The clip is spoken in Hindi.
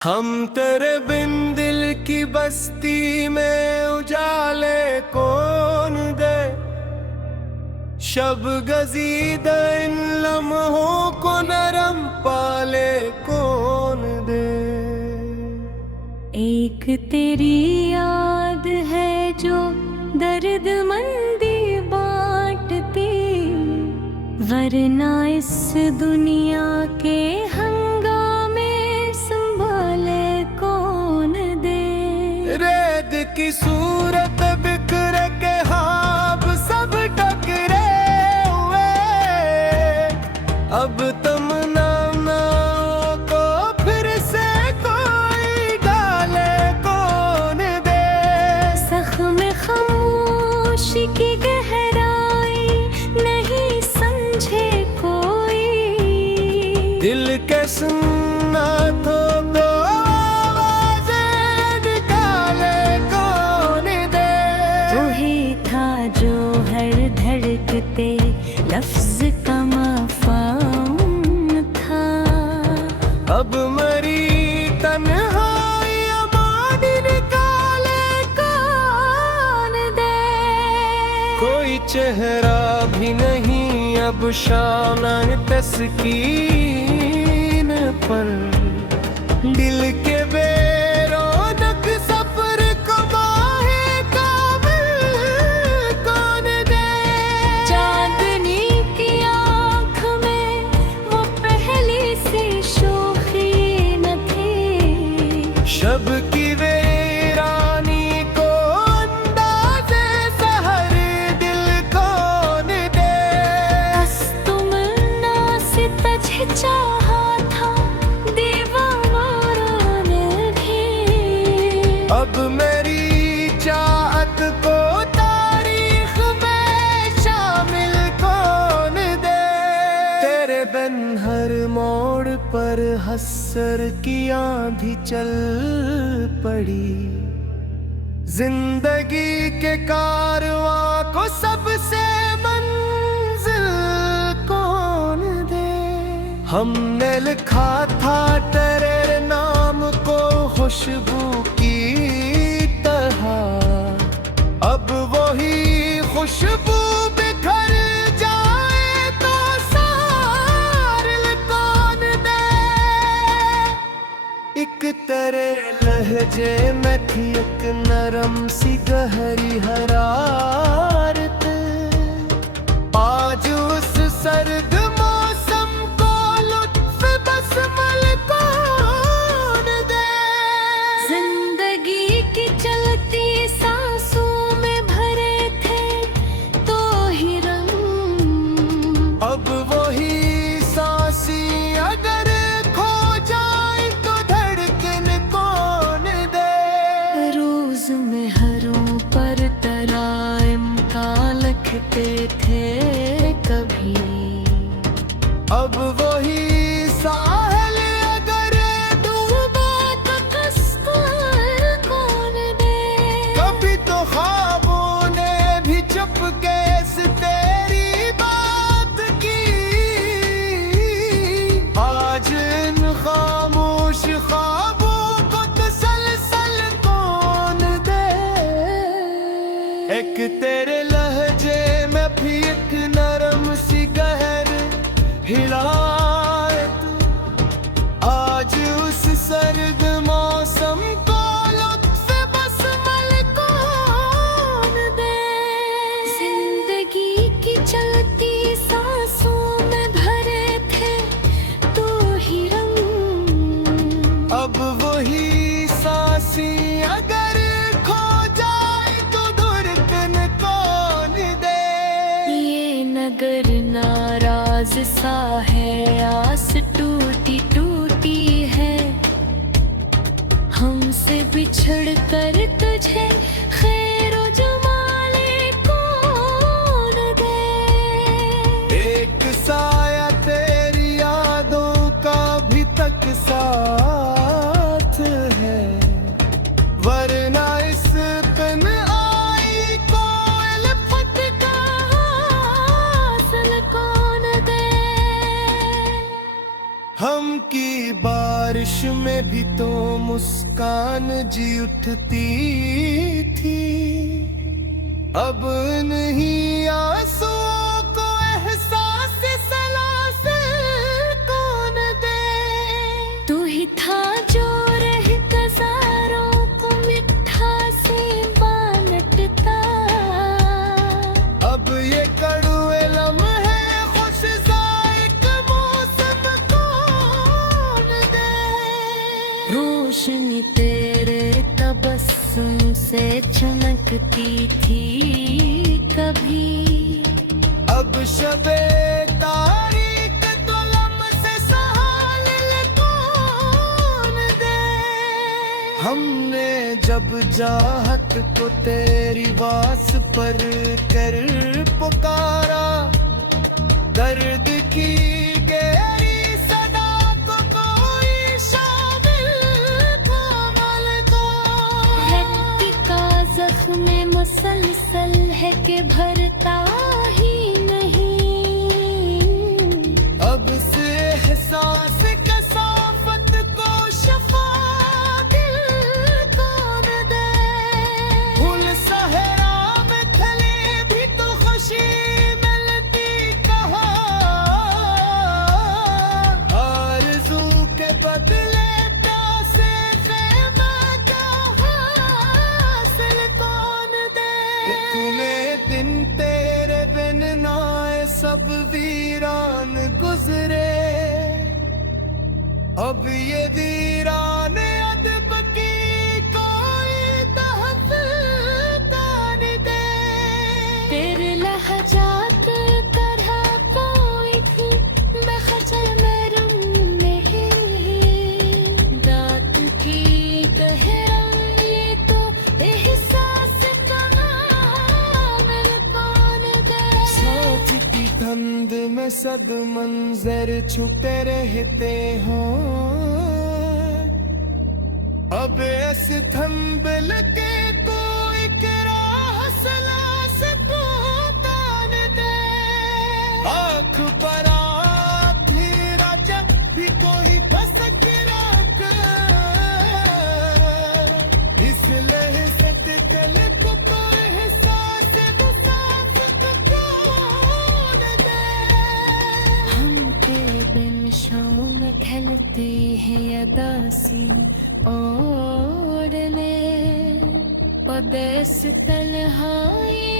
हम तेरे बिन दिल की बस्ती में उजाले कौन दे, शब गजीद इन लम्हों को नरम पाले कौन दे। एक तेरी याद है जो दर्द मंदी बांटती, वरना इस दुनिया के हंगामे संभाले कौन दे। रेत की सूरत बिखरे के ख्वाब सब टकरे हुए, अब तमन्नाओं को फिर से कोई डाले कौन दे। ज़ख्म खामोशी की गहराई नहीं समझे कोई, दिल के सुन्नतों को आवाज़ें निकाले कौन दे। वही था जो हर धड़कते लफ्ज का मफ़हूम था। अब मरी तन्हाई अमान निकाले कौन दे। कोई चेहरा भी नहीं अब शान तस्कीन पर, दिल के बेरौनक सफर को माहे काबिल कौन दे। चांदनी की आँख में वो पहली सी शोखी न थी, शब की वीरानी को अंदाज़े सहर दिल कौन दे। बस तुम ना से तुझे चाहा था दीवारों ने भी। अब मेरी चाहत को तारीख में शामिल कौन दे। तेरे बिन हर मोड़ पर हसर की आंधी चल पड़ी, जिंदगी के कारवां को सबसे मंजिल कौन दे। हमने लिखा था तेरे नाम को खुशबू की तरह, अब वही खुशबू बिखर जाए तो सारिल कौन दे। एक तेरे लहजे में थी एक नरम सी गहरी हरारत, आज उस सर्द मौसम को लुत्फ बसमल कौन दे। जिंदगी की चलती सांसों में भरे थे तो ही रंग, अब वही सांसी अगर खो जाए तो धड़कन कौन दे। रोज मेहरों पर तराइम का लिखते थे कभी, अब वही साहिल अगर डूबा तो कसकर कौन दे। कभी तो ख्वाबों ने भी चुपके से तेरी बात की, आज इन खामोश ख्वाबों को तसलसल कौन दे। एक तेरे लहजे में भी एक नरम सी गहर हिलायत, आज उस सर्द मौसम को लुत्फ बसमल कौन दे। जिंदगी की चलती सांसों में भरे थे तो ही रंग, अब वही सांसी अगर खो जाए तो धड़कन कौन दे। ये नगर नाराज सा है, आस टूटी टूटी है, हमसे बिछड़ कर तुझे खैरो जमाले कौन दे। एक साया तेरी यादों का भी तक साथ है, वरना इस पिन आई कोयल पत का हासिल कौन दे। हम की बारिश में भी तो मुस्कान जी उठती थी, अब नहीं आंसुओं को एहसास सलासिल कौन दे। तू ही था जो रहगज़ारों को मिठा से बांटता, अब ये कड़वे लम्हे खुश जायक मौसम कौन दे। रोशनी तेरे तबस्सुम से चमकती थी कभी, अब शबे तारीक तो लम्हे सहालिल कौन दे। हमने जब चाहत को तेरी वास पर कर पुकारा, दर्द की गहरी सदा को कोई शामिल कोमल को। व्यक्ति का जख्म मुसलसल है कि भरता ही नहीं। अब से एहसास कसाफत को शफा दिल कौन दे। फूल सहरा में खिले भी तो खुशी मिलती कहाँ, आरज़ू के बदले प्यासे ख़ैमा का हासिल कौन दे। इतने दिन तेरे बिन नाए सब वीरान गुजरे, अब ये वीरान अदब की कोई तहफ़्फ़ुज़ कौन दे। तेरे लहजात तरह कोई थी बखचर मरूं में। दात की गहराई को एहसास कमाल कौन दे। सोचती धंध में सद मंजर छुपे रहते हो, अब इस थंबल के कोई हौसला से पोतान दे। आँख पर आँख मेरा जब भी कोई बस रख, इस लहज़त दिल को कोई एहसास मुसाफिर कौन दे। हम तेरे बिन शाम में ढलती है अदासी ओढ़ने, पदेस तन्हाई